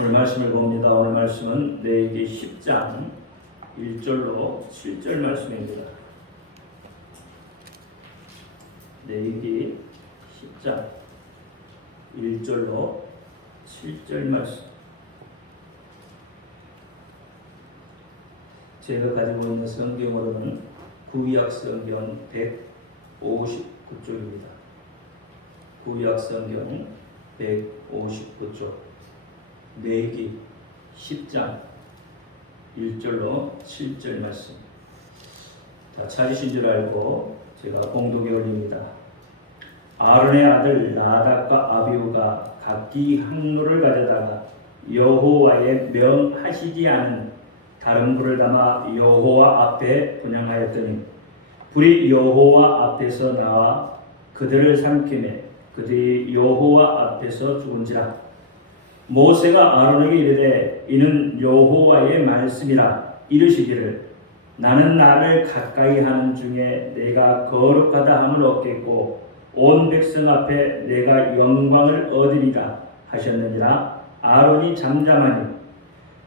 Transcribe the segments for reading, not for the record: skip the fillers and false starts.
오늘 말씀을 봅니다. 오늘 말씀은 레위기 10장 1절로 7절 말씀입니다. 레위기 10장 1절로 7절 말씀. 제가 가지고 있는 성경으로는 구약 성경 159쪽입니다. 구약 성경 159쪽. 레위기 10장 1절로 7절 말씀. 다 찾으신 줄 알고 제가 공독에 올립니다. 아론의 아들 나답과 아비후가 각기 항로를 가져다가 여호와의 명하시지 않은 다른 불을 담아 여호와 앞에 분향하였더니 불이 여호와 앞에서 나와 그들을 삼키매 그들이 여호와 앞에서 죽은지라. 모세가 아론에게 이르되 이는 여호와의 말씀이라 이르시기를 나는 나를 가까이 하는 중에 내가 거룩하다 함을 얻겠고 온 백성 앞에 내가 영광을 얻으리라 하셨느니라. 아론이 잠잠하니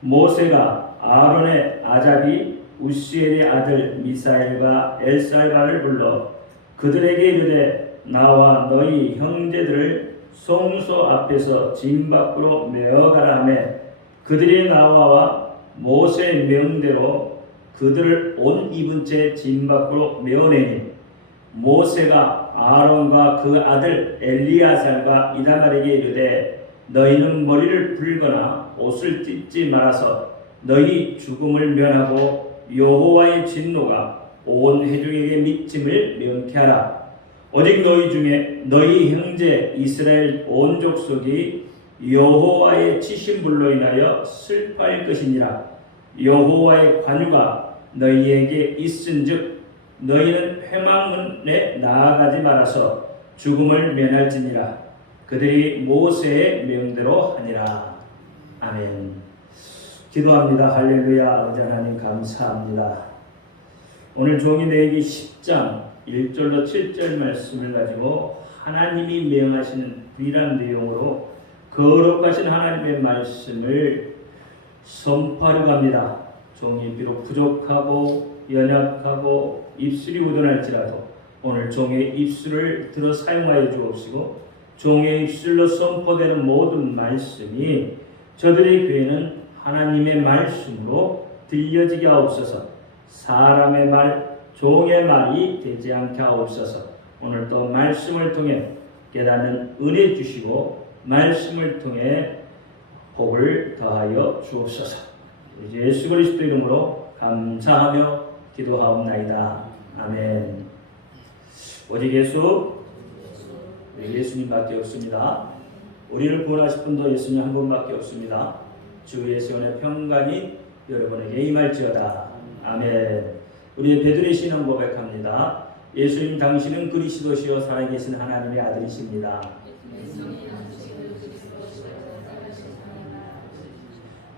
모세가 아론의 아잡이 우시엘의 아들 미사엘과 엘사발을 불러 그들에게 이르되 나와 너희 형제들을 성소 앞에서 진 밖으로 메어가라 하며 그들이 나와 모세의 명대로 그들을 옷 입은 채 진 밖으로 메어내니 모세가 아론과 그 아들 엘리야살과 이다말에게 이르되 너희는 머리를 풀거나 옷을 찢지 말아서 너희 죽음을 면하고 여호와의 진노가 온 회중에게 미침을 명케하라. 오직 너희 중에 너희 형제 이스라엘 온 족속이 여호와의 치신 불로 인하여 슬퍼할 것이니라. 여호와의 관유가 너희에게 있은즉 너희는 회막문에 나아가지 말아서 죽음을 면할지니라. 그들이 모세의 명대로 하니라. 아멘. 기도합니다. 할렐루야. 아버지 하나님 감사합니다. 오늘 종이 레위기 10장 1절로 7절 말씀을 가지고 하나님이 명하시는 이러한 내용으로 거룩하신 하나님의 말씀을 선포하려고 합니다. 종이 비록 부족하고 연약하고 입술이 우둔할지라도 오늘 종의 입술을 들어 사용하여 주옵시고 종의 입술로 선포되는 모든 말씀이 저들의 귀에는 하나님의 말씀으로 들려지게 하옵소서. 사람의 말 종의 말이 되지 않게 하옵소서. 오늘 또 말씀을 통해 깨닫는 은혜 주시고 말씀을 통해 복을 더하여 주옵소서. 예수 그리스도 이름으로 감사하며 기도하옵나이다. 아멘. 오직 예수님밖에 없습니다. 우리를 구원하실 분도 예수님 한 분밖에 없습니다. 주 예수의 평강이 여러분에게 임할지어다. 아멘. 우리의 베드로의 신앙 고백합니다. 예수님 당신은 그리스도시요 살아계신 하나님의 아들이십니다.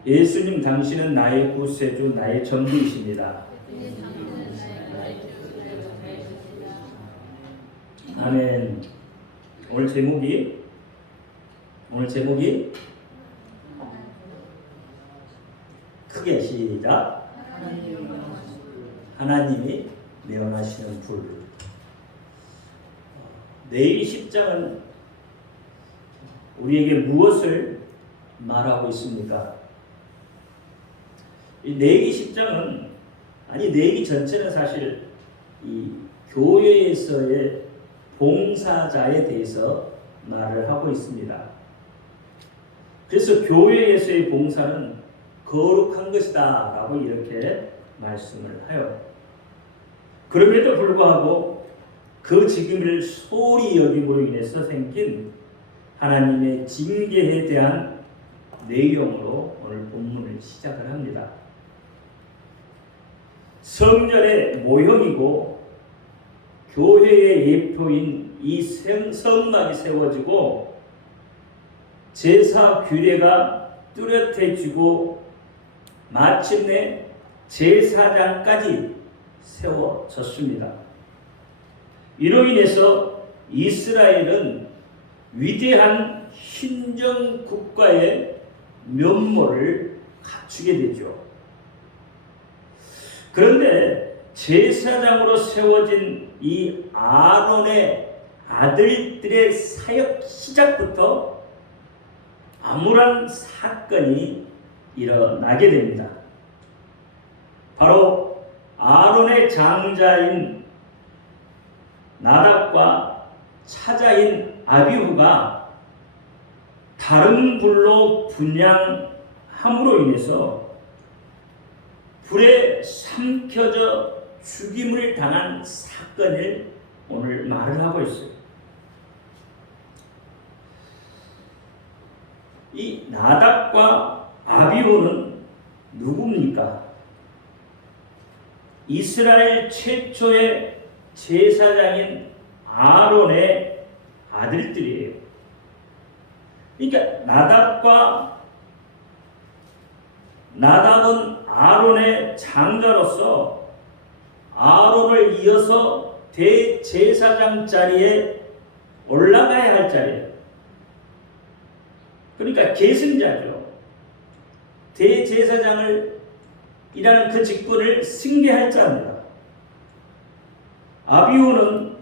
예수님 당신은 나의 구세주 나의 전부이십니다. 아멘. 오늘 제목이 크게 시작. 하나님이 명하시는 불. 레위기 10장은 우리에게 무엇을 말하고 있습니까? 이 레위기 10장은 레위기 전체는 사실 이 교회에서의 봉사자에 대해서 말을 하고 있습니다. 그래서 교회에서의 봉사는 거룩한 것이다 라고 이렇게 말씀을 하여 그럼에도 불구하고 그 직임을 소홀히 여김으로 인해서 생긴 하나님의 징계에 대한 내용으로 오늘 본문을 시작을 합니다. 성전의 모형이고 교회의 예표인 이 성막이 세워지고 제사 규례가 뚜렷해지고 마침내 제사장까지 세워졌습니다. 이로 인해서 이스라엘은 위대한 신정 국가의 면모를 갖추게 되죠. 그런데 제사장으로 세워진 이 아론의 아들들의 사역 시작부터 암울한 사건이 일어나게 됩니다. 바로 아론의 장자인 나답과 차자인 아비후가 다른 불로 분향함으로 인해서 불에 삼켜져 죽임을 당한 사건을 오늘 말을 하고 있어요. 이 나답과 아비후는 누굽니까? 이스라엘 최초의 제사장인 아론의 아들들이에요. 그러니까 나답은 아론의 장자로서 아론을 이어서 대제사장 자리에 올라가야 할 자리예요. 그러니까 계승자죠. 대제사장을 이라는 그 직분을 승계할 자입니다. 아비후는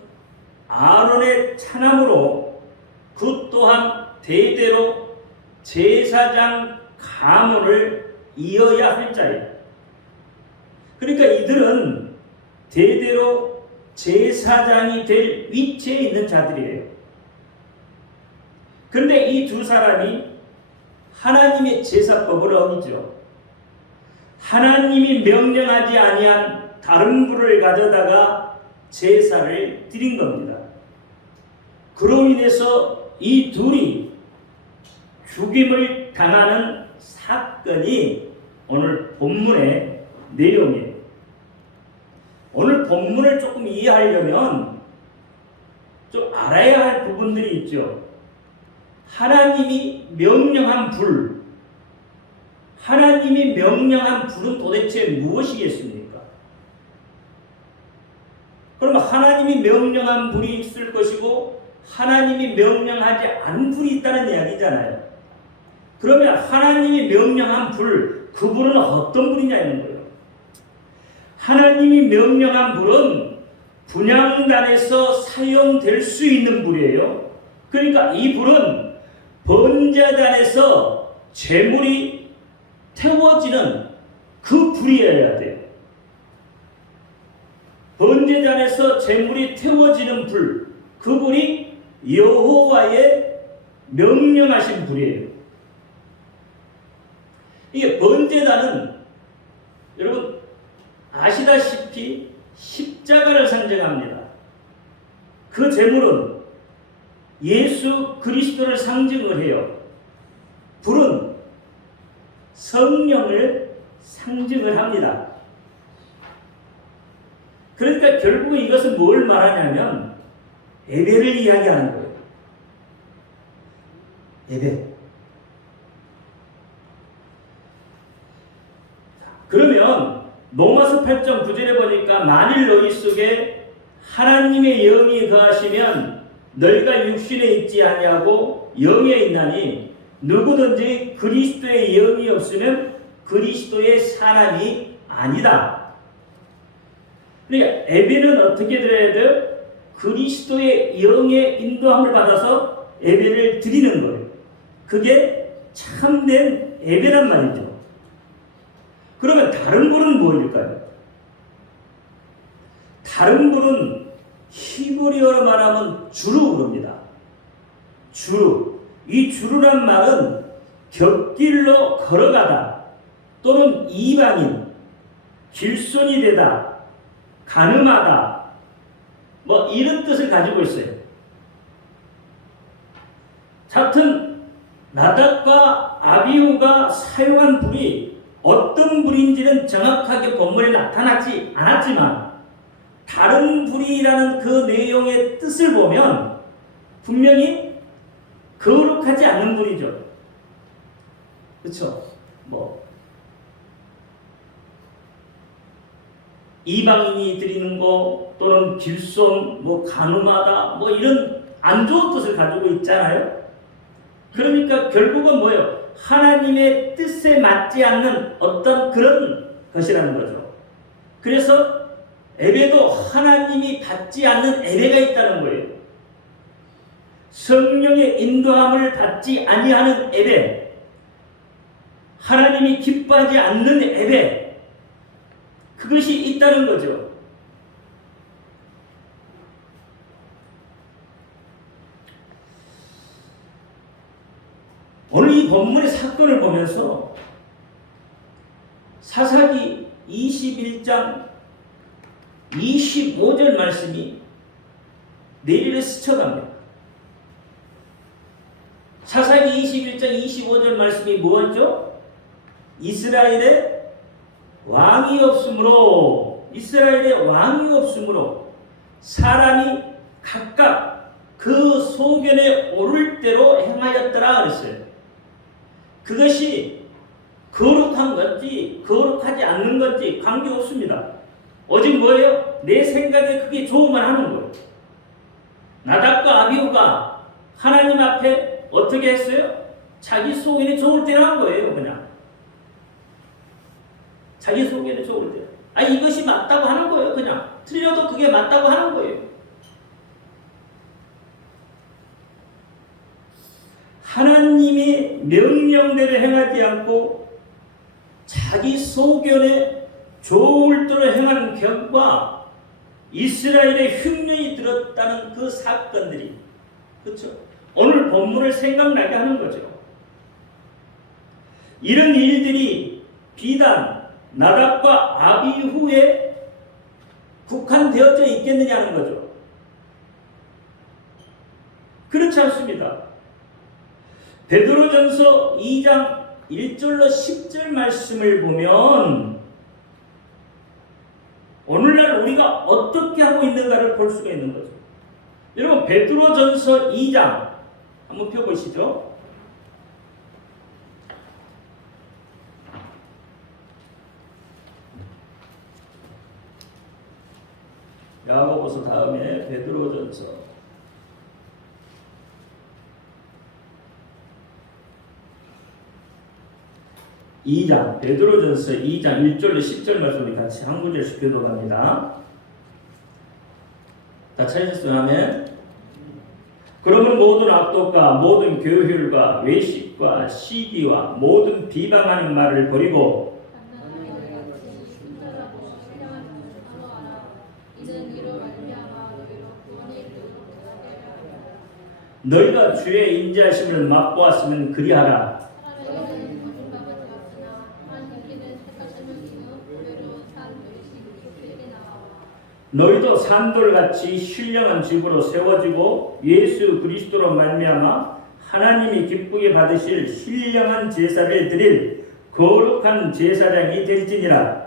아론의 차남으로 그 또한 대대로 제사장 가문을 이어야 할 자예요. 그러니까 이들은 대대로 제사장이 될 위치에 있는 자들이에요. 그런데 이 두 사람이 하나님의 제사법을 어기죠. 하나님이 명령하지 아니한 다른 불을 가져다가 제사를 드린 겁니다. 그로 인해서 이 둘이 죽임을 당하는 사건이 오늘 본문의 내용이에요. 오늘 본문을 조금 이해하려면 좀 알아야 할 부분들이 있죠. 하나님이 명령한 불, 하나님이 명령한 불은 도대체 무엇이겠습니까? 그러면 하나님이 명령한 불이 있을 것이고 하나님이 명령하지 않은 불이 있다는 이야기잖아요. 그러면 하나님이 명령한 불, 그 불은 어떤 불이냐는 거예요. 하나님이 명령한 불은 분향단에서 사용될 수 있는 불이에요. 그러니까 이 불은 번제단에서 제물이 태워지는 그 불이어야 돼요. 번제단에서 제물이 태워지는 불, 그 불이 여호와의 명령하신 불이에요. 이게 번제단은 여러분 아시다시피 십자가를 상징합니다. 그 제물은 예수 그리스도를 상징을 해요. 불은 성령을 상징을 합니다. 그러니까 결국은 이것은 뭘 말하냐면 예배를 이야기하는 거예요. 예배. 그러면 로마서 8장 9절에 보니까 만일 너희 속에 하나님의 영이 거하시면 너희가 육신에 있지 아니하고 영에 있나니 누구든지 그리스도의 영이 없으면 그리스도의 사람이 아니다. 그러니까 예배는 어떻게 드려야 돼요? 그리스도의 영의 인도함을 받아서 예배를 드리는 거예요. 그게 참된 예배란 말이죠. 그러면 다른 불은 무엇일까요? 다른 불은 히브리어로 말하면 주루입니다. 주루. 이 주루란 말은 곁길로 걸어가다 또는 이방인, 길손이 되다, 가늠하다 뭐 이런 뜻을 가지고 있어요. 같은 나답과 아비후가 사용한 불이 어떤 불인지는 정확하게 본문에 나타나지 않았지만 다른 불이라는 그 내용의 뜻을 보면 분명히 거룩하지 않는 불이죠. 그렇죠? 뭐 이방인이 드리는 거 또는 길손, 뭐 간음하다 뭐 이런 안 좋은 뜻을 가지고 있잖아요. 그러니까 결국은 뭐예요? 하나님의 뜻에 맞지 않는 어떤 그런 것이라는 거죠. 그래서 예배도 하나님이 받지 않는 예배가 있다는 거예요. 성령의 인도함을 받지 아니하는 예배, 하나님이 기뻐하지 않는 예배, 그것이 있다는 거죠. 오늘 이 본문의 사건을 보면서 사사기 21장 25절 말씀이 내리를 스쳐갑니다. 사사기 21장 25절 말씀이 뭐였죠? 이스라엘의 왕이 없으므로 사람이 각각 그 소견에 오를 대로 행하였더라 그랬어요. 그것이 거룩한 건지 거룩하지 않는 건지 관계없습니다. 오직 뭐예요? 내 생각에 그게 좋으면 하는 거예요. 나답과 아비후가 하나님 앞에 어떻게 했어요? 자기 소견에 좋을 때는 한 거예요. 그냥 자기 소견에 좋을 때. 이것이 맞다고 하는 거예요. 그냥 틀려도 그게 맞다고 하는 거예요. 하나님의 명령대로 행하지 않고 자기 소견에 좋을 대로 행하는 결과 이스라엘의 흉년이 들었다는 그 사건들이, 그렇죠? 오늘 본문을 생각나게 하는 거죠. 이런 일들이 비단 나답과 아비후에 국한되어져 있겠느냐는 거죠. 그렇지 않습니다. 베드로전서 2장 1절로 10절 말씀을 보면 오늘날 우리가 어떻게 하고 있는가를 볼 수가 있는 거죠. 여러분 베드로전서 2장 한번 펴보시죠. 야고보서 다음에 베드로전서 2장, 베드로전서 2장 1절로 10절 말씀을 같이 한 구절씩 교독합니다. 다 찾으셨으면 하면 그러면 모든 악독과 모든 교율과 외식과 시기와 모든 비방하는 말을 버리고 너희가 주의 인자하심을 맛보았으면 그리하라. 너희도 산돌같이 신령한 집으로 세워지고 예수 그리스도로 말미암아 하나님이 기쁘게 받으실 신령한 제사를 드릴 거룩한 제사장이 될지니라.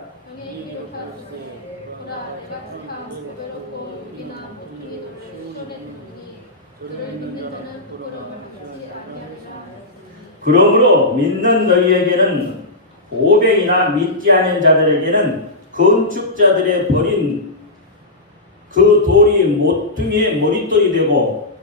그러므로 믿는 너희에게는 고백이나 믿지 않은 자들에게는 건축자들의 버린 그 돌이 모퉁이의 머릿돌이 되고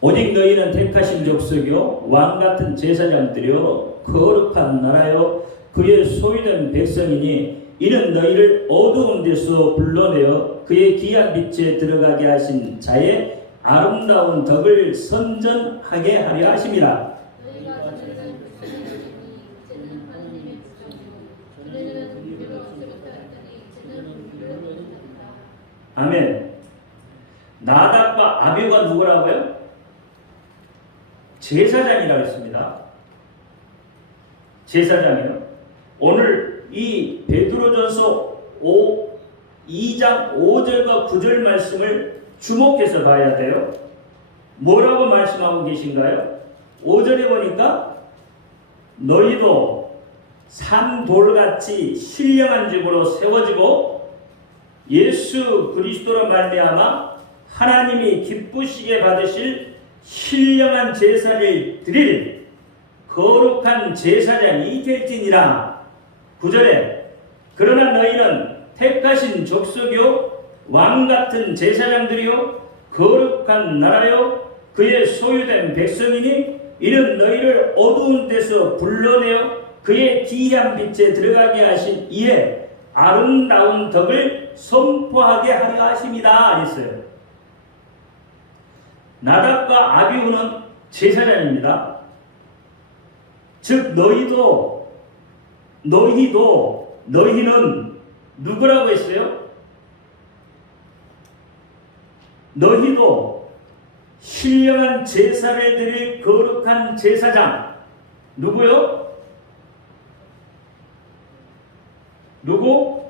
오직 너희는 택하신 족속이요 왕같은 제사장들이요 거룩한 나라요 그의 소유된 백성이니 이는 너희를 어두운 데서 불러내어 그의 귀한 빛에 들어가게 하신 자의 아름다운 덕을 선전하게 하려 하심이라. 아멘. 나답과 아비후가 누구라고요? 제사장이라고 했습니다. 제사장이요. 오늘 이 베드로전서 2장 5절과 9절 말씀을 주목해서 봐야 돼요. 뭐라고 말씀하고 계신가요? 5절에 보니까 너희도 산돌같이 신령한 집으로 세워지고 예수 그리스도로 말미암아 하나님이 기쁘시게 받으실 신령한 제사를 드릴 거룩한 제사장이 될지니라. 9절에 그러나 너희는 택하신 족속이요 왕같은 제사장들이요 거룩한 나라요 그의 소유된 백성이니 이는 너희를 어두운 데서 불러내어 그의 기이한 빛에 들어가게 하신 이에 아름다운 덕을 선포하게 하려 하심이다 했어요. 나답과 아비후는 제사장입니다. 즉 너희는 누구라고 했어요? 너희도 신령한 제사를 드릴 거룩한 제사장. 누구요? 누구?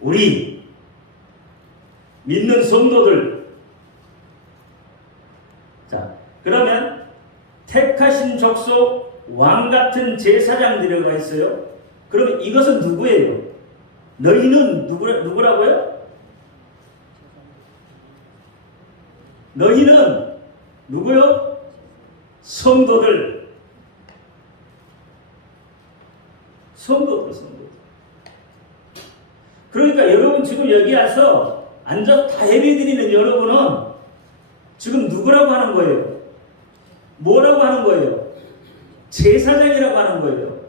우리 믿는 성도들. 자, 그러면 택하신 족속 왕같은 제사장들이라고 했어요. 그러면 이것은 누구예요? 너희는 누구라고요? 너희는 누구요? 성도들. 성도들. 그러니까 여러분 지금 여기 와서 앉아서 다 예배드리는 여러분은 지금 누구라고 하는 거예요? 뭐라고 하는 거예요? 제사장이라고 하는 거예요.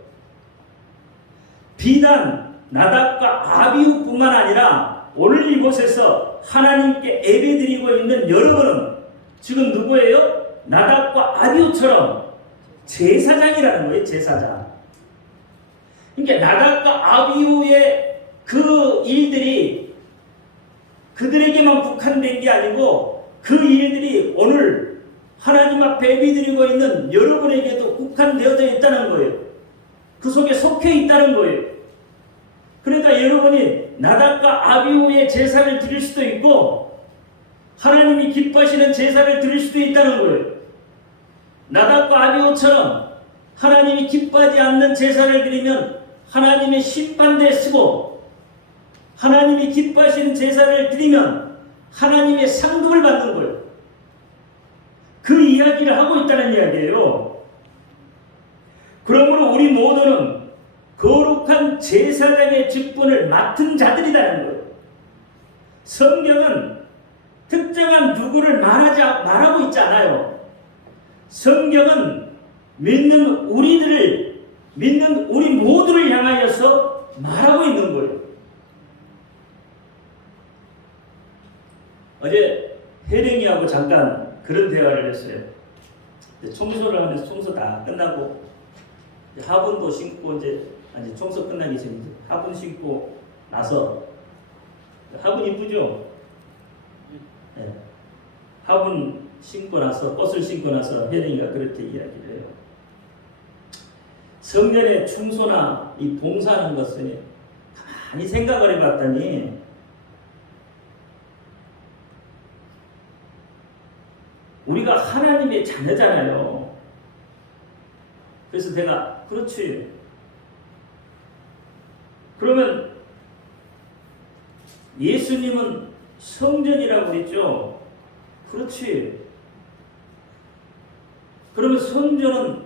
비단 나답과 아비후뿐만 아니라 오늘 이곳에서 하나님께 예배드리고 있는 여러분은 지금 누구예요? 나답과 아비후처럼 제사장이라는 거예요. 제사장. 그러니까 나답과 아비후의 그 일들이 그들에게만 국한된 게 아니고 그 일들이 오늘 하나님 앞에 예배드리고 있는 여러분에게도 국한되어져 있다는 거예요. 그 속에 속해 있다는 거예요. 그러니까 여러분이 나답과 아비후의 제사를 드릴 수도 있고 하나님이 기뻐하시는 제사를 드릴 수도 있다는 거예요. 나답과 아비후처럼 하나님이 기뻐하지 않는 제사를 드리면 하나님의 심판대에 쓰고 하나님이 기뻐하시는 제사를 드리면 하나님의 상급을 받는 거예요. 그 이야기를 하고 있다는 이야기예요. 그러므로 우리 모두는 거룩한 제사장의 직분을 맡은 자들이라는 거예요. 성경은 특정한 누구를 말하고 있지 않아요. 성경은 믿는 우리 모두를 향하여서 말하고 있는 거예요. 어제 혜령이하고 잠깐 그런 대화를 했어요. 청소를 하면서 청소 다 끝나고 화분도 심고 이제 청소 끝나기 전에 화분 심고 나서 화분 이쁘죠? 네. 화분 심고 나서 꽃을 심고 나서 혜령이가 그렇게 이야기를 해요. 성년의 청소나 이 봉사하는 것은 가만히 생각을 해봤더니 우리가 하나님의 자녀잖아요. 그래서 내가 그렇지. 그러면 예수님은 성전이라고 그랬죠. 그렇지. 그러면 성전은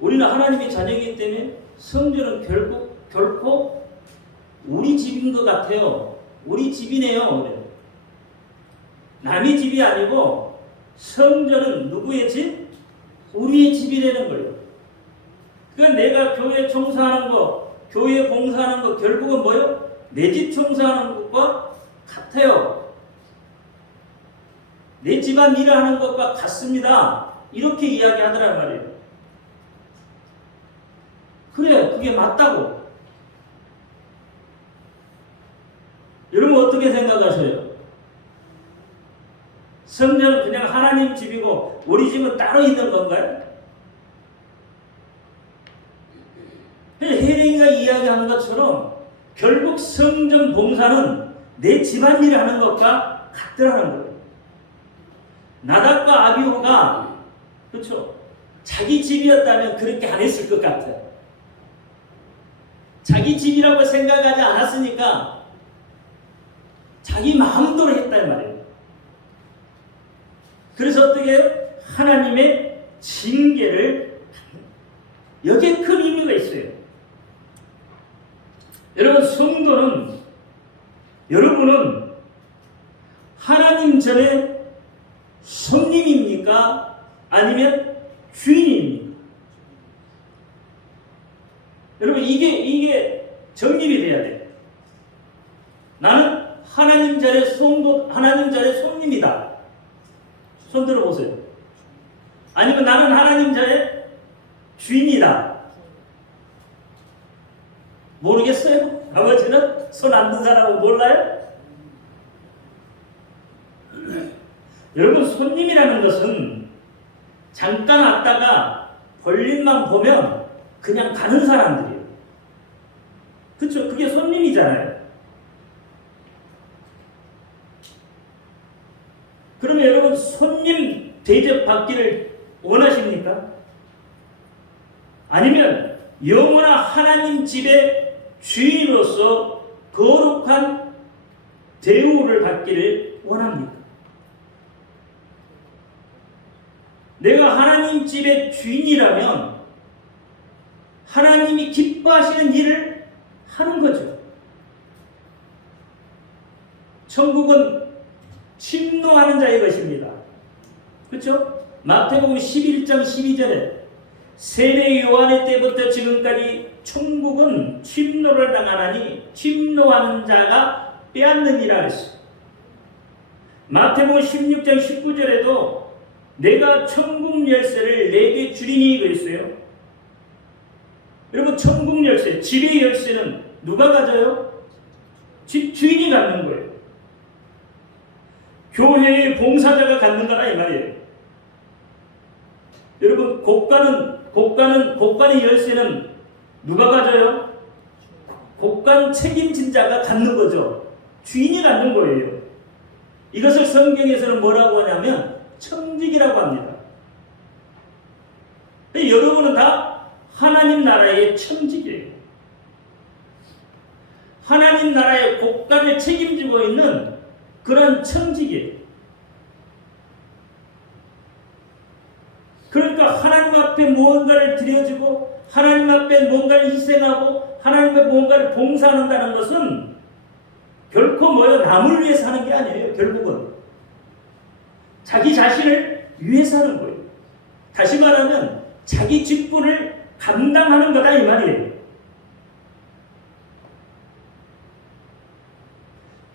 우리는 하나님의 자녀이기 때문에 성전은 결코 우리 집인 것 같아요. 우리 집이네요. 그래요. 남의 집이 아니고 성전은 누구의 집? 우리의 집이 되는 거예요. 그러니까 내가 교회 청소하는 거, 교회 봉사하는 거 결국은 뭐예요? 내 집 청소하는 것과 같아요. 내 집안 일을 하는 것과 같습니다. 이렇게 이야기하더란 말이에요. 그래, 그게 맞다고. 여러분 어떻게 생각하세요? 성전은 그냥 하나님 집이고 우리 집은 따로 있는 건가요? 혜령이가 이야기한 것처럼 결국 성전 봉사는 내 집안일을 하는 것과 같더라는 거예요. 나답과 아비후가 그렇죠. 자기 집이었다면 그렇게 안 했을 것 같아요. 자기 집이라고 생각하지 않았으니까 자기 마음대로 했단 말이에요. 그래서 어떻게 해요? 하나님의 징계를 여기에 큰 의미가 있어요. 여러분, 성도는, 여러분은 하나님 전에 손님입니까? 아니면 주인입니까? 여러분, 이게 정립이 돼야 돼요. 나는 하나님 전에 하나님 전에 손님이다. 손 들어보세요. 아니면 나는 하나님 전에 주인이다. 모르겠어요? 나머지는 손 안 든 사람은 몰라요? 여러분, 손님이라는 것은 잠깐 왔다가 볼일만 보면 그냥 가는 사람들이에요. 그렇죠? 그게 손님이잖아요. 그러면 여러분, 손님 대접받기를 원하십니까? 아니면 영원한 하나님 집의 주인으로서 거룩한 대우를 받기를 원합니까? 내가 하나님 집의 주인이라면 하나님이 기뻐하시는 일을 하는 거죠. 천국은 침노하는 자의 것입니다. 그렇죠? 마태복음 11장 12절에 세례 요한의 때부터 지금까지 천국은 침노를 당하나니 침노하는 자가 빼앗느니라 했어요. 마태복음 16장 19절에도 내가 천국 열쇠를 내게 주리니 그랬어요. 여러분, 천국 열쇠, 집의 열쇠는 누가 가져요? 집 주인이 갖는 거예요. 교회의 봉사자가 갖는 거라 이 말이에요. 여러분, 곡간의 열쇠는 누가 가져요? 곡간 책임진 자가 갖는 거죠. 주인이 갖는 거예요. 이것을 성경에서는 뭐라고 하냐면 청직이라고 합니다. 여러분은 다 하나님 나라의 청직이에요. 하나님 나라의 곡간을 책임지고 있는 그런 청직이에요. 그러니까 하나님 앞에 무언가를 드려주고 하나님 앞에 뭔가를 희생하고 하나님 앞에 뭔가를 봉사한다는 것은 결코 남을 위해서 하는 게 아니에요. 결국은 자기 자신을 위해서 하는 거예요. 다시 말하면 자기 직분을 감당하는 거다 이 말이에요.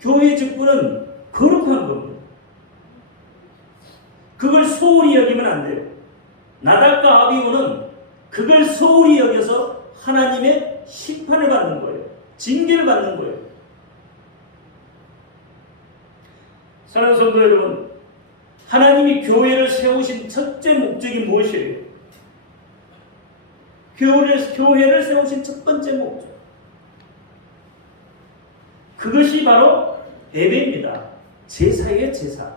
교회의 직분은 거룩한 겁니다. 그걸 소홀히 여기면 안 돼요. 나답과 아비후는 그걸 소홀히 여겨서 하나님의 심판을 받는 거예요. 징계를 받는 거예요. 사랑하는 성도 여러분, 하나님이 교회를 세우신 첫째 목적이 무엇이에요? 교회를 세우신 첫 번째 목적, 그것이 바로 예배입니다. 제사예요, 제사.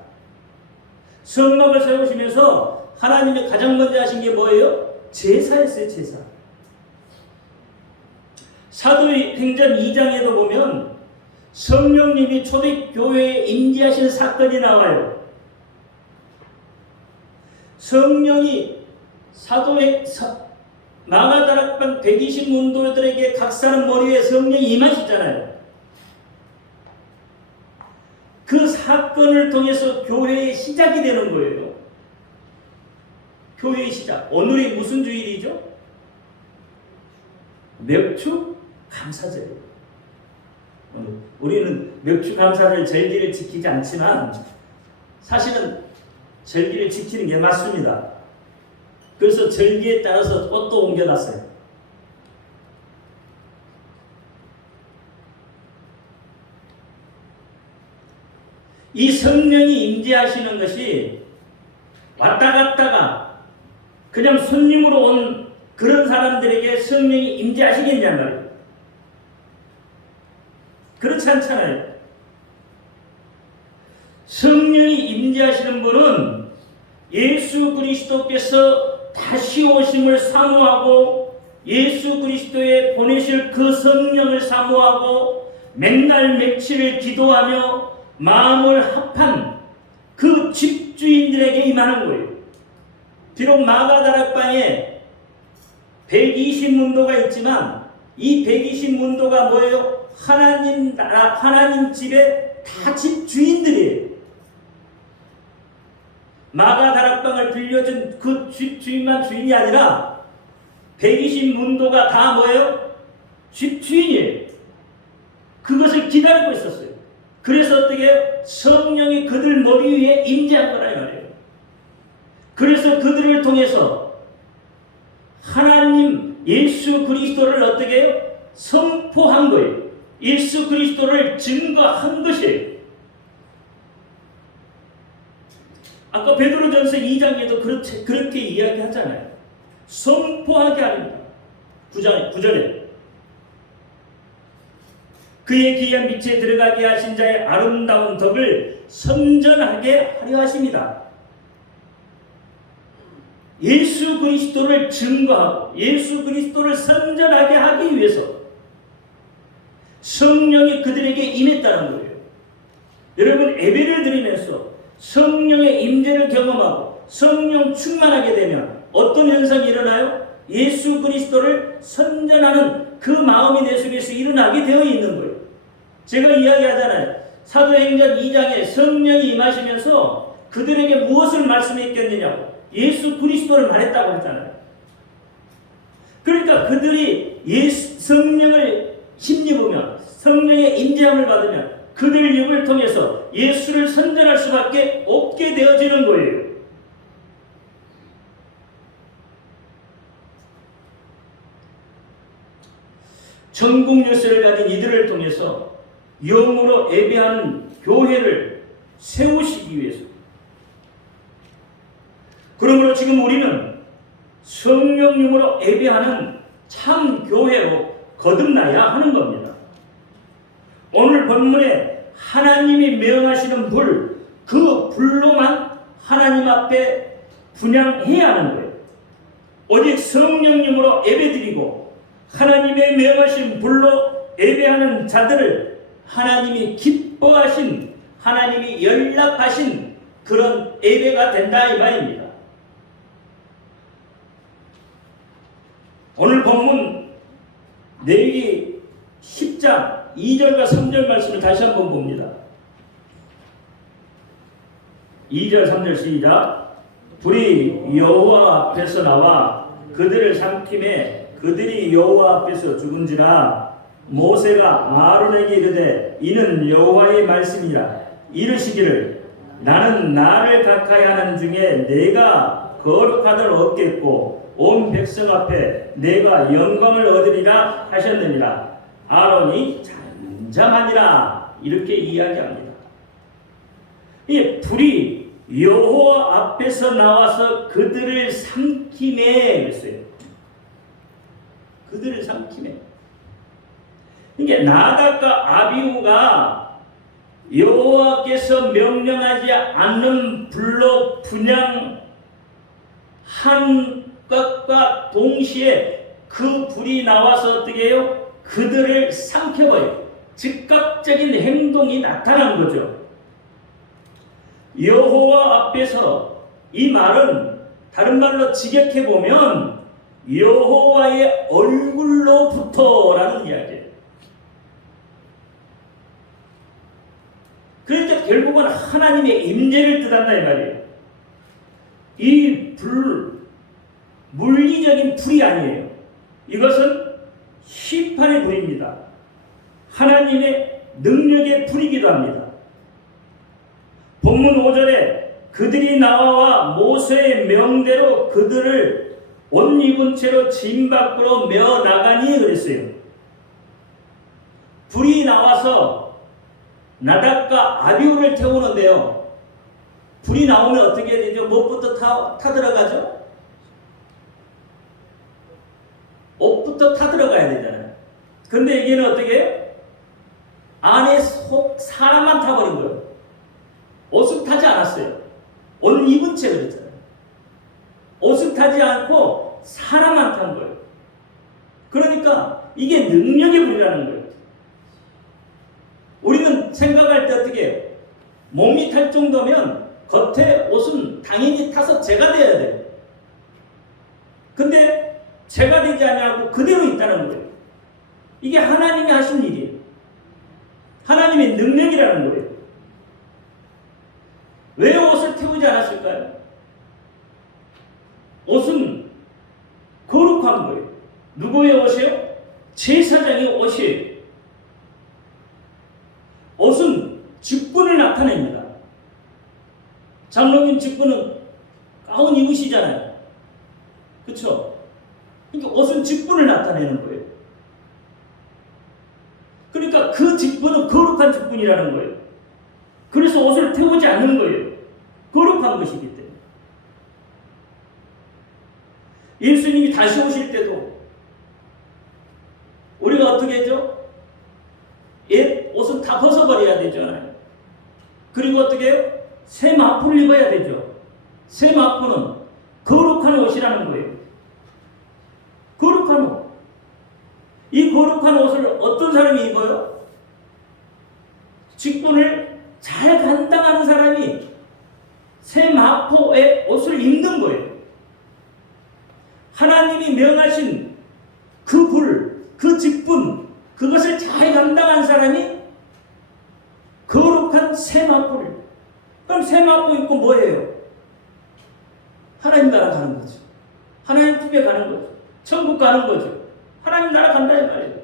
성막을 세우시면서 하나님이 가장 먼저 하신 게 뭐예요? 제사였어요, 제사. 사도행전 2장에도 보면 성령님이 초대교회에 임재하신 사건이 나와요. 성령이 마가다락방 120문도들에게 각 사람 머리에 성령이 임하시잖아요. 그 사건을 통해서 교회의 시작이 되는 거예요. 교회의 시작. 오늘이 무슨 주일이죠? 맥주 감사절이에요. 우리는 맥주 감사절 절기를 지키지 않지만 사실은 절기를 지키는 게 맞습니다. 그래서 절기에 따라서 옷도 옮겨놨어요. 이 성령이 임재하시는 것이 왔다 갔다가 그냥 손님으로 온 그런 사람들에게 성령이 임재하시겠냔 말이에요. 그렇지 않잖아요. 성령이 임재하시는 분은 예수 그리스도께서 다시 오심을 사모하고 예수 그리스도의 보내실 그 성령을 사모하고 맨날 며칠을 기도하며 마음을 합한 그 집주인들에게 임하는 거예요. 비록 마가다락방에 120문도가 있지만 이 120문도가 뭐예요? 하나님 나라, 하나님 집에 다 집주인들이에요. 마가 다락방을 빌려준 그 집주인만 주인이 아니라 120문도가 다 뭐예요? 집주인이에요. 그것을 기다리고 있었어요. 그래서 어떻게 해요? 성령이 그들 머리 위에 임재한 거라 이 말이에요. 그래서 그들을 통해서 하나님 예수 그리스도를 어떻게 해요? 선포한 거예요. 예수 그리스도를 증거한 것이에요. 아까 베드로전서 2장에도 그렇게 이야기하잖아요. 선포하게 하립니다. 9절에 그의 귀한 빛에 들어가게 하신 자의 아름다운 덕을 선전하게 하려 하십니다. 예수 그리스도를 증거하고 예수 그리스도를 선전하게 하기 위해서 성령이 그들에게 임했다는 거예요. 여러분 예배를 드리면서 성령의 임재를 경험하고 성령 충만하게 되면 어떤 현상이 일어나요? 예수 그리스도를 선전하는 그 마음이 내 속에서 일어나게 되어 있는 거예요. 제가 이야기하잖아요. 사도행전 2장에 성령이 임하시면서 그들에게 무엇을 말씀했겠느냐고 예수 그리스도를 말했다고 했잖아요. 그러니까 그들이 성령을 힘입으면 성령의 임재함을 받으면 그들 입을 통해서 예수를 선전할 수밖에 없게 되어지는 거예요. 천국 열쇠를 가진 이들을 통해서 영으로 예배하는 교회를 세우시기 위해서. 그러므로 지금 우리는 성령님으로 예배하는 참 교회로 거듭나야 하는 겁니다. 오늘 본문에 하나님이 명하시는 불, 그 불로만 하나님 앞에 분향해야 하는 거예요. 오직 성령님으로 예배드리고 하나님의 명하신 불로 예배하는 자들을 하나님이 기뻐하신, 하나님이 연락하신 그런 예배가 된다 이 말입니다. 오늘 본문 레위기 10장 2절과 3절 말씀을 다시 한번 봅니다. 2절 3절 시작. 불이 여호와 앞에서 나와 그들을 삼킴에 그들이 여호와 앞에서 죽은지라. 모세가 아론에게 이르되 이는 여호와의 말씀이라. 이르시기를 나는 나를 가까이 하는 중에 내가 거룩하들 얻겠고 온 백성 앞에 내가 영광을 얻으리라 하셨느니라. 아론이 잠잠하니라. 이렇게 이야기합니다. 이 불이 여호와 앞에서 나와서 그들을 삼킴에 그랬어요. 그들을 삼킴에. 이게 나답과 아비후가 여호와께서 명령하지 않는 불로 분향한 것과 동시에 그 불이 나와서 어떻게 해요? 그들을 삼켜버려요. 즉각적인 행동이 나타난 거죠. 여호와 앞에서 이 말은 다른 말로 직역해보면 여호와의 얼굴로부터라는 이야기예요. 그러니까 결국은 하나님의 임재를 뜻한다 이 말이에요. 이 불, 물리적인 불이 아니에요. 이것은 심판의 불입니다. 하나님의 능력의 불이기도 합니다. 본문 5절에 그들이 나와 모세의 명대로 그들을 옷 입은 채로 진 밖으로 메어 나가니 그랬어요. 불이 나와서 나답과 아비후를 태우는데요. 불이 나오면 어떻게 되죠? 무엇부터 타 들어가죠? 옷부터 타 들어가야 되잖아요. 근데 이게는 어떻게 해요? 안에 사람만 타버린 거예요. 옷은 타지 않았어요. 옷 입은 채 그랬잖아요. 옷은 타지 않고 사람만 탄 거예요. 그러니까 이게 능력의 불이라는 거예요. 우리는 생각할 때 어떻게 해요? 몸이 탈 정도면 겉에 옷은 당연히 타서 재가 돼야 돼요. 근데 죄가 되지 아니하고 그대로 있다는 거예요. 이게 하나님이 하신 일이에요. 하나님의 능력이라는 거예요. 왜 옷을 태우지 않았을까요? 옷은 거룩한 거예요. 누구의 옷이요? 제사장의 옷이에요. 옷은 직분을 나타냅니다. 장로님 직분은 가운 입으시잖아요. 그렇죠? 그러니까 옷은 직분을 나타내는 거예요. 그러니까 그 직분은 거룩한 직분이라는 거예요. 그래서 옷을 태우지 않는 거예요. 거룩한 것이기 때문에. 예수님이 다시 오실 때도 우리가 어떻게 했죠? 옛 옷은 다 벗어버려야 되잖아요. 그리고 어떻게 해요? 새 마포를 입어야 되죠. 새 마포는 거룩한 옷이라는 거예요. 거룩한 옷. 이 거룩한 옷을 어떤 사람이 입어요? 직분을 잘 감당하는 사람이 새 마포의 옷을 입는 거예요. 하나님이 명하신 그 불, 그 직분, 그것을 잘 감당한 사람이 거룩한 새 마포를. 그럼 새 마포 입고 뭐예요? 하나님 나라 가는 거죠. 하나님 품에 가는 거죠. 천국 가는 거죠. 하나님 나라 간다는 말이에요.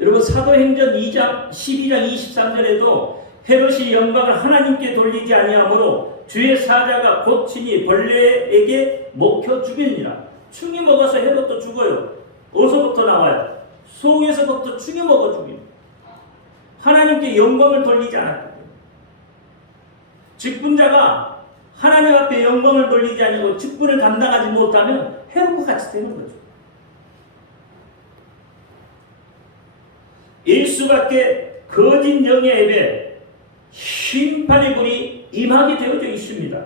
여러분 사도행전 2장 12장 23절에도 헤롯이 영광을 하나님께 돌리지 아니하므로 주의 사자가 곧 친히 벌레에게 먹혀 죽였니라. 충이 먹어서 헤롯도 죽어요. 어디서부터 나와요? 속에서부터 충이 먹어 죽입니다. 하나님께 영광을 돌리지 않았기 때문에. 직분자가 하나님 앞에 영광을 돌리지 아니고 직분을 감당하지 못하면 헤롯과 같이 되는 거죠. 예수밖에 거짓 영의 앱에 심판의 불이 임하게 되어져 있습니다.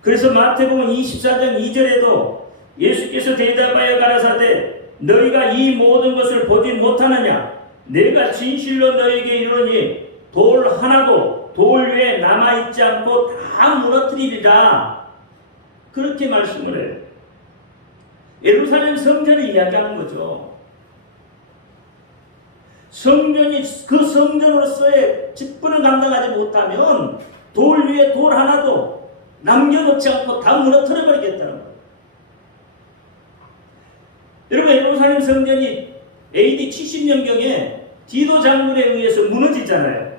그래서 마태복음 24장 2절에도 예수께서 대답하여 가라사대 너희가 이 모든 것을 보지 못하느냐? 내가 진실로 너희에게 이르노니 돌 하나도 돌 위에 남아있지 않고 다 무너뜨리리라. 그렇게 말씀을 해요. 예루살렘 성전을 이야기하는 거죠. 성전이 그 성전으로서의 직분을 감당하지 못하면 돌 위에 돌 하나도 남겨놓지 않고 다 무너뜨려 버리겠다는 거예요. 여러분 예루살렘 성전이 AD 70년경에 디도 장군에 의해서 무너지잖아요.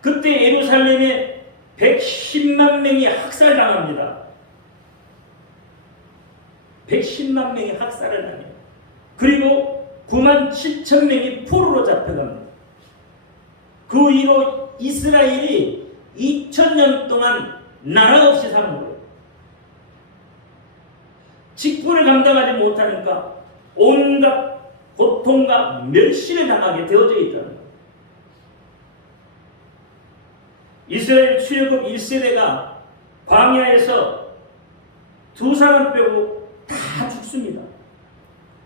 그때 예루살렘에 110만 명이 학살당합니다. 110만 명이 학살을 당해요. 그리고 9만 7천 명이 포로로 잡혀갑니다. 그 이후로 이스라엘이 2000년 동안 나라 없이 사는 거예요. 직분을 감당하지 못하니까 온갖 고통과 멸시를 당하게 되어져 있다는 거예요. 이스라엘 출애굽 1세대가 광야에서 2사람 빼고 다 죽습니다.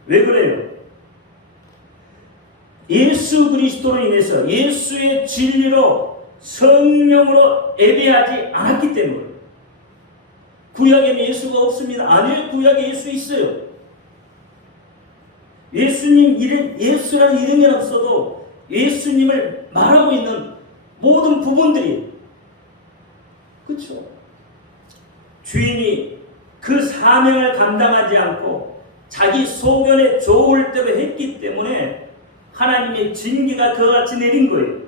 왜 그래요? 예수 그리스도로 인해서 예수의 진리로 성령으로 예배하지 않았기 때문에. 구약에는 예수가 없습니다. 아니요, 구약에 예수 있어요. 예수님 이름, 예수라는 이름이 없어도 예수님을 말하고 있는 모든 부분들이, 그렇죠? 주인이 그 사명을 감당하지 않고 자기 소견에 좋을 대로 했기 때문에 하나님의 징계가 그같이 내린 거예요.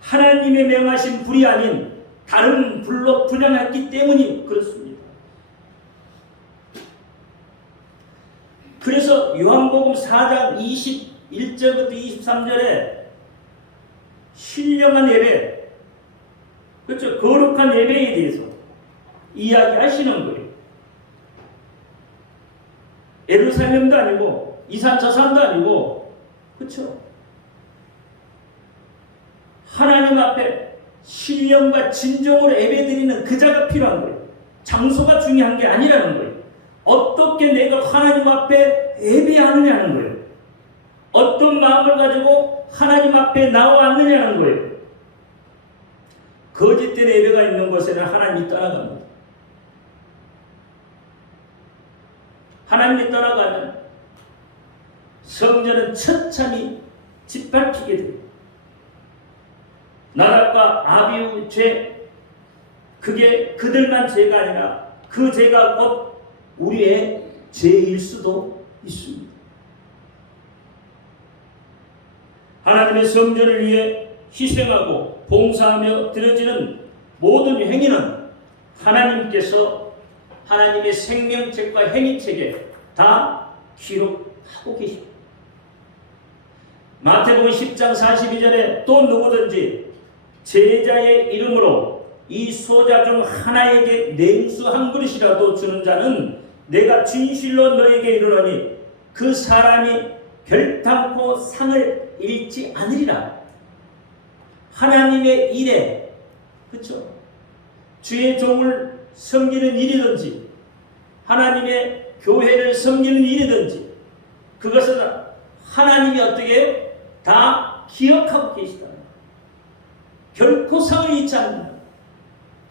하나님의 명하신 불이 아닌 다른 불로 분양했기 때문이 그렇습니다. 그래서 요한복음 4장 21절부터 23절에 신령한 예배, 그렇죠? 거룩한 예배에 대해서 이야기하시는 거예요. 예루살렘도 아니고 이산 저산도 아니고, 그렇죠? 하나님 앞에 신령과 진정으로 예배드리는 그 자가 필요한 거예요. 장소가 중요한 게 아니라는 거예요. 어떻게 내가 하나님 앞에 예배하느냐는 거예요. 어떤 마음을 가지고 하나님 앞에 나와왔느냐는 거예요. 거짓된 예배가 있는 곳에는 하나님이 떠나갑니다. 하나님이 떠나가면 성전은 처참히 짓밟히게 됩니다. 나답과 아비후 죄, 그게 그들만 죄가 아니라 그 죄가 곧 우리의 죄일 수도 있습니다. 하나님의 성전을 위해 희생하고 봉사하며 드려지는 모든 행위는 하나님께서 하나님의 생명책과 행위책에 다 기록하고 계십니다. 마태복음 10장 42절에 또 누구든지 제자의 이름으로 이 소자 중 하나에게 냉수 한 그릇이라도 주는 자는 내가 진실로 너에게 이르노니 그 사람이 결탄코 상을 잃지 않으리라. 하나님의 일에, 그렇죠? 주의 종을 섬기는 일이든지 하나님의 교회를 섬기는 일이든지 그것은 하나님이 어떻게 해요? 다 기억하고 계시다. 결코 상을 잃지 않는다.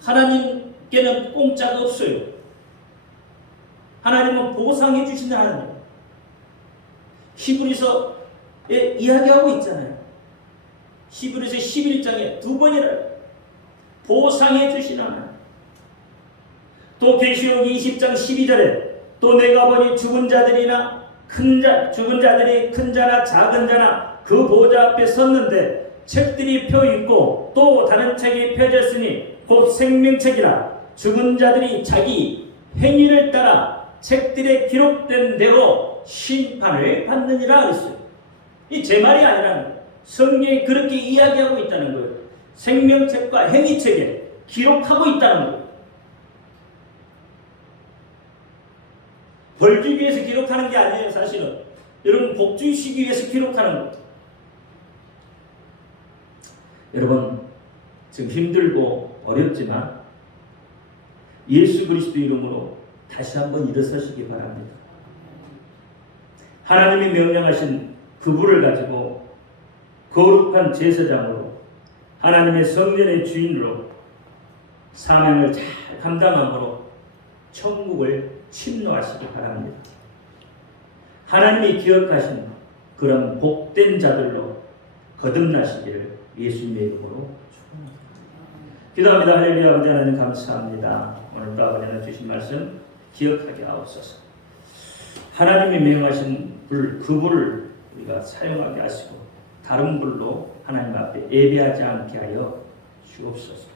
하나님께는 공짜가 없어요. 하나님은 보상해 주시는 하나님. 히브리서에 이야기하고 있잖아요. 히브리서 11장에 두 번이나 보상해 주시는 하나님. 또 계시록 20장 12절에 또 내가 보니 죽은 자들이나 죽은 자들이 큰 자나 작은 자나 그 보좌 앞에 섰는데 책들이 펴 있고 또 다른 책이 펴졌으니 곧 생명책이라. 죽은 자들이 자기 행위를 따라 책들에 기록된 대로 심판을 받느니라 그랬어요. 이 제 말이 아니라는 거예요. 성경이 그렇게 이야기하고 있다는 거예요. 생명책과 행위책에 기록하고 있다는 거예요. 벌 주기 위해서 기록하는 게 아니에요. 사실은 여러분 복 주시기 위해서 기록하는 거예요. 여러분 지금 힘들고 어렵지만 예수 그리스도 이름으로 다시 한번 일어서시기 바랍니다. 하나님이 명령하신 그 불을 가지고 거룩한 제사장으로 하나님의 성전의 주인으로 사명을 잘 감당함으로 천국을 침노하시기 바랍니다. 하나님이 기억하신 그런 복된 자들로 거듭나시기를 예수님의 이름으로 축원합니다. 기도합니다. 할렐루야. 아버지 하나님 감사합니다. 오늘도 아버지 하나님 주신 말씀 기억하게 하옵소서. 하나님이 명하신 불, 그 불을 우리가 사용하게 하시고 다른 불로 하나님 앞에 예배하지 않게 하여 주옵소서.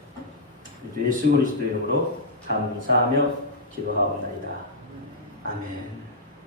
예수 그리스도 이름으로 감사하며 기도하옵나이다. 아멘.